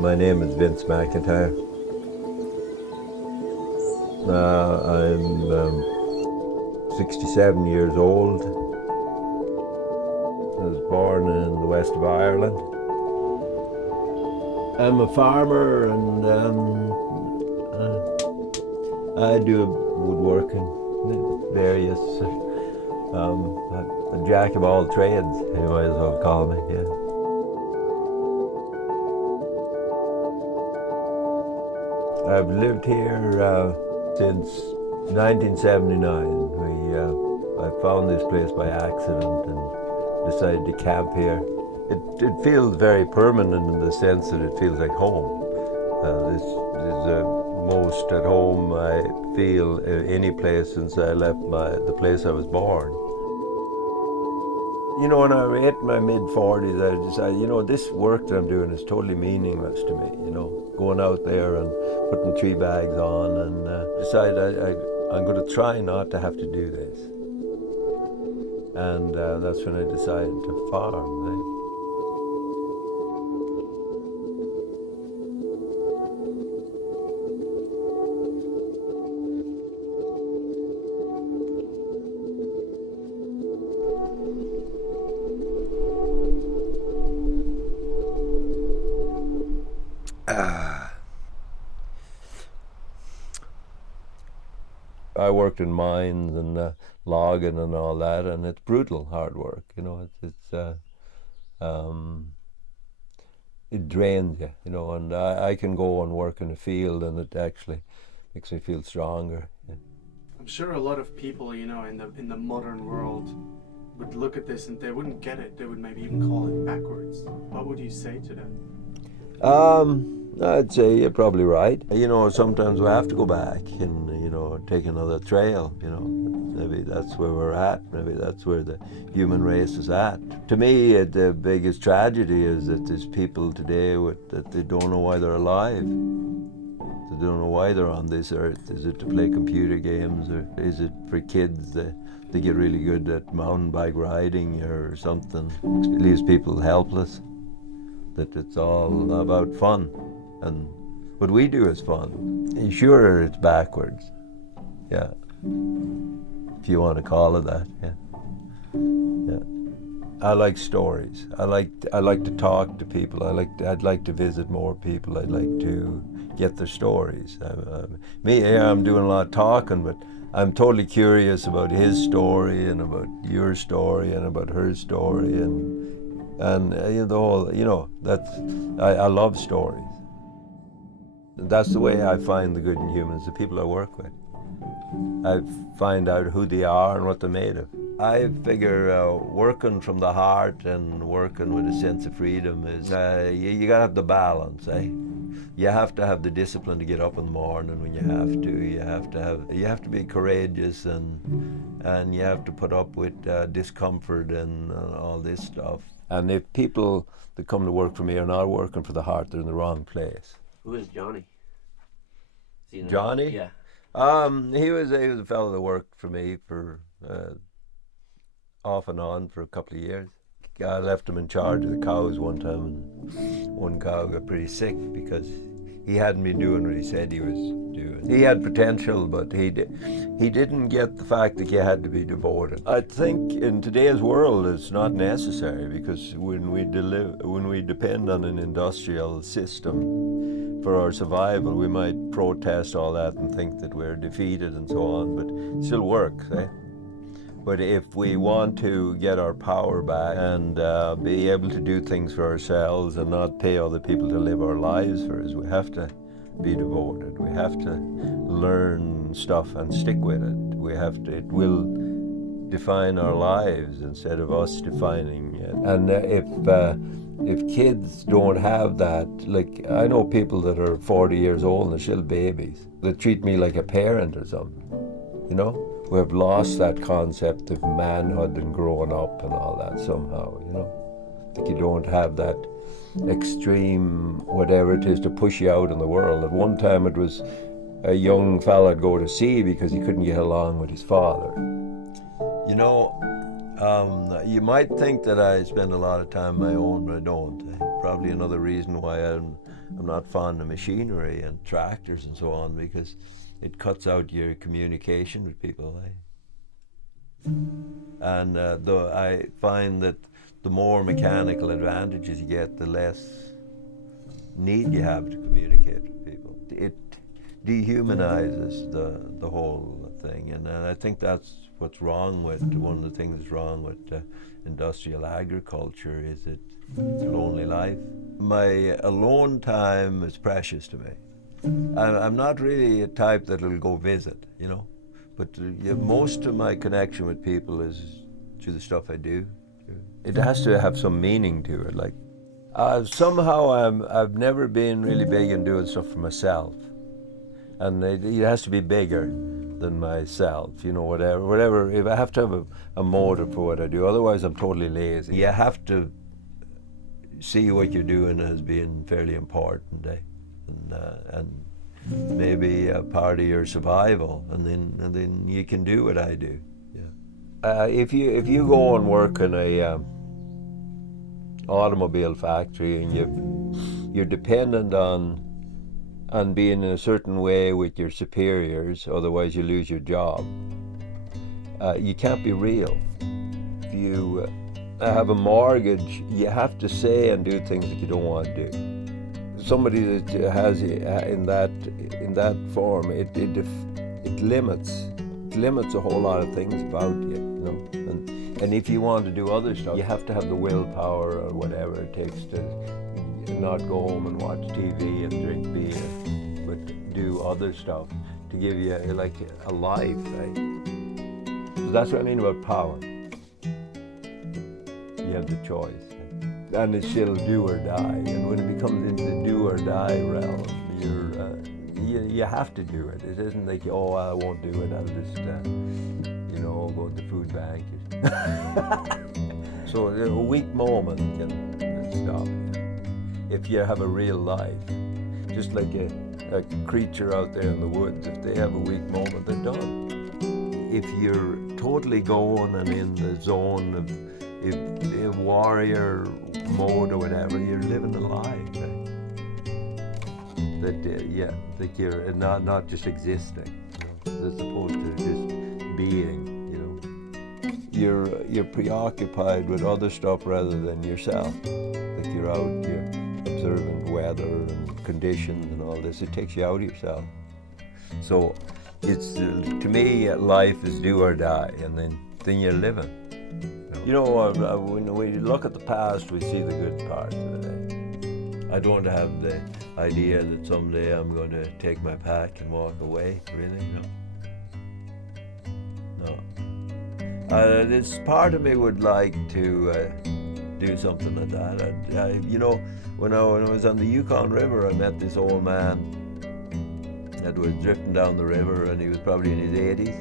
My name is Vince McIntyre. I'm 67 years old. I was born in the west of Ireland. I'm a farmer and I do woodworking, various, a jack of all trades, you might as well call me, yeah. I've lived here since 1979. I found this place by accident and decided to camp here. It feels very permanent in the sense that it feels like home. This is the most at home I feel any place since I left the place I was born. You know, when I hit my mid-40s, I decided, you know, this work that I'm doing is totally meaningless to me, you know, going out there and putting tree bags on, and decided I'm going to try not to have to do this. And that's when I decided to farm, right? I worked in mines and logging and all that, and it's brutal hard work. You know, it drains you. You know, and I can go and work in the field, and it actually makes me feel stronger. Yeah. I'm sure a lot of people, you know, in the modern world would look at this and they wouldn't get it. They would maybe even call it backwards. What would you say to them? I'd say you're probably right. You know, sometimes we have to go back and, you know, take another trail, you know. Maybe that's where we're at. Maybe that's where the human race is at. To me, the biggest tragedy is that there's people today that they don't know why they're alive. They don't know why they're on this earth. Is it to play computer games, or is it for kids that they get really good at mountain bike riding or something? It leaves people helpless. That it's all about fun, and what we do is fun. Sure, it's backwards, yeah, if you want to call it that, yeah. Yeah. I like stories. I like to talk to people. I'd like to visit more people. I'd like to get their stories. I'm doing a lot of talking, but I'm totally curious about his story and about your story and about her story and the whole, you know, I love stories. That's the way I find the good in humans, the people I work with. I find out who they are and what they're made of. I figure working from the heart and working with a sense of freedom is, you gotta have the balance, eh? You have to have the discipline to get up in the morning when you have to. You have to be courageous and you have to put up with discomfort and all this stuff. And if people that come to work for me are not working for the heart, they're in the wrong place. Who is Johnny? Johnny? Yeah. He was a fellow that worked for me for off and on for a couple of years. I left him in charge of the cows one time, and one cow got pretty sick because he hadn't been doing what he said he was doing. He had potential, but he didn't get the fact that you had to be devoted. I think in today's world it's not necessary, because when we depend on an industrial system for our survival, we might protest all that and think that we're defeated and so on, but it still works, eh? But if we want to get our power back and be able to do things for ourselves and not pay other people to live our lives for us, we have to be devoted. We have to learn stuff and stick with it. It will define our lives instead of us defining it. And if kids don't have that, like I know people that are 40 years old and they're still babies, that treat me like a parent or something, you know? We have lost that concept of manhood and growing up and all that somehow, you know. Like you don't have that extreme whatever it is to push you out in the world. At one time it was a young fella go to sea because he couldn't get along with his father. You know, you might think that I spend a lot of time on my own, but I don't. probably another reason why I'm not fond of machinery and tractors and so on, because it cuts out your communication with people. And though I find that the more mechanical advantages you get, the less need you have to communicate with people. It dehumanizes the whole thing, and I think that's what's wrong with, one of the things that's wrong with industrial agriculture, is it's a lonely life. My alone time is precious to me. I'm not really a type that'll go visit, you know, but most of my connection with people is through the stuff I do. It has to have some meaning to it. Like somehow I've never been really big in doing stuff for myself, and it has to be bigger than myself, you know, whatever. If I have to have a motive for what I do, otherwise I'm totally lazy. You have to see what you're doing as being fairly important, and maybe a part of your survival, and then you can do what I do. Yeah. If you go and work in a automobile factory and you're dependent on being in a certain way with your superiors, otherwise you lose your job. You can't be real. If you have a mortgage, you have to say and do things that you don't want to do. Somebody that has in that form, it limits a whole lot of things about you, you know. And if you want to do other stuff, you have to have the willpower or whatever it takes to not go home and watch TV and drink beer, but do other stuff to give you like a life, right? So that's what I mean about power. You have the choice, and it's still do or die. And when it becomes into the do or die realm, you have to do it. It isn't like, oh, I won't do it. I'll just go to the food bank. So a weak moment can stop you. If you have a real life, just like a creature out there in the woods, if they have a weak moment, they're done. If you're totally going and in the zone of a warrior mode or whatever, you're living a life. Right? That you're not just existing, you know, as opposed to just being. You're preoccupied with other stuff rather than yourself. Like you're out, you're observing weather and conditions and all this. It takes you out of yourself. So it's to me, life is do or die, and then you're living. You know, when we look at the past, we see the good parts of it. I don't have the idea that someday I'm going to take my pack and walk away, really, you know. This part of me would like to do something like that. When I was on the Yukon River, I met this old man that was drifting down the river, and he was probably in his 80s.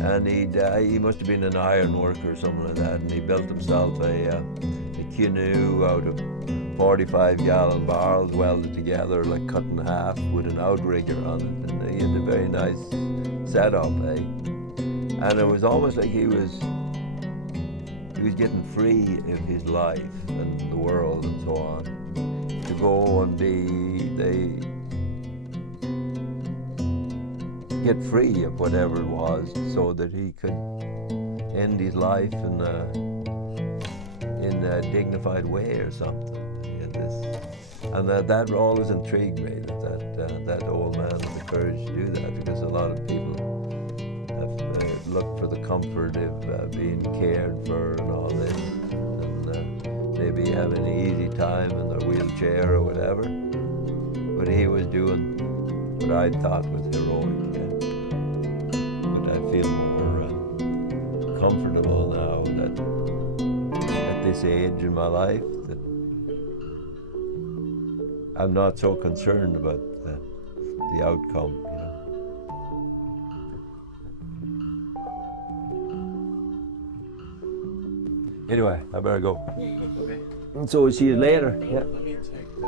And he must have been an iron worker or something like that, and he built himself a canoe out of 45-gallon barrels welded together, like cut in half, with an outrigger on it, and he had a very nice setup, eh? And it was almost like he was getting free of his life and the world and so on, to go and get free of whatever it was, so that he could end his life in a dignified way or something. And that always intrigued me, that old man had the courage to do that, because a lot of people look for the comfort of being cared for and all this, and maybe having an easy time in their wheelchair or whatever. But he was doing what I thought was heroic. But I feel more comfortable now that at this age in my life that I'm not so concerned about the outcome. Anyway, I better go. Okay. So we'll see you later. Yeah. Let me take the